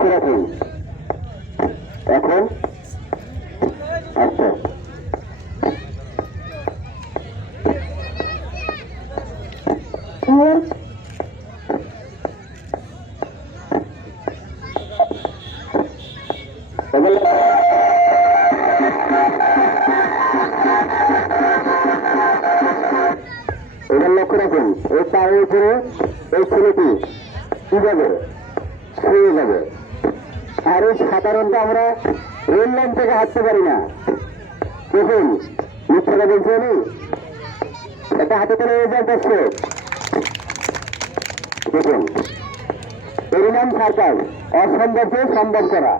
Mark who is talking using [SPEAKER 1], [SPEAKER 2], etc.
[SPEAKER 1] লক্ষ্য রাখুন এখন আচ্ছা এবার লক্ষ্য রাখুন এই পায়ের উপরে এই ছেলেটি কি যাবে শুয়ে যাবে আর এই সাধারণত আমরা রেল লাইন থেকে হাঁটতে পারি না। দেখুন, মিথ্যাটা বলছি আমি। একটা হাতে করে রেজাল্ট আসছে দেখুন, এর নাম সার্কাস অসম্ভবকে সম্ভব করা।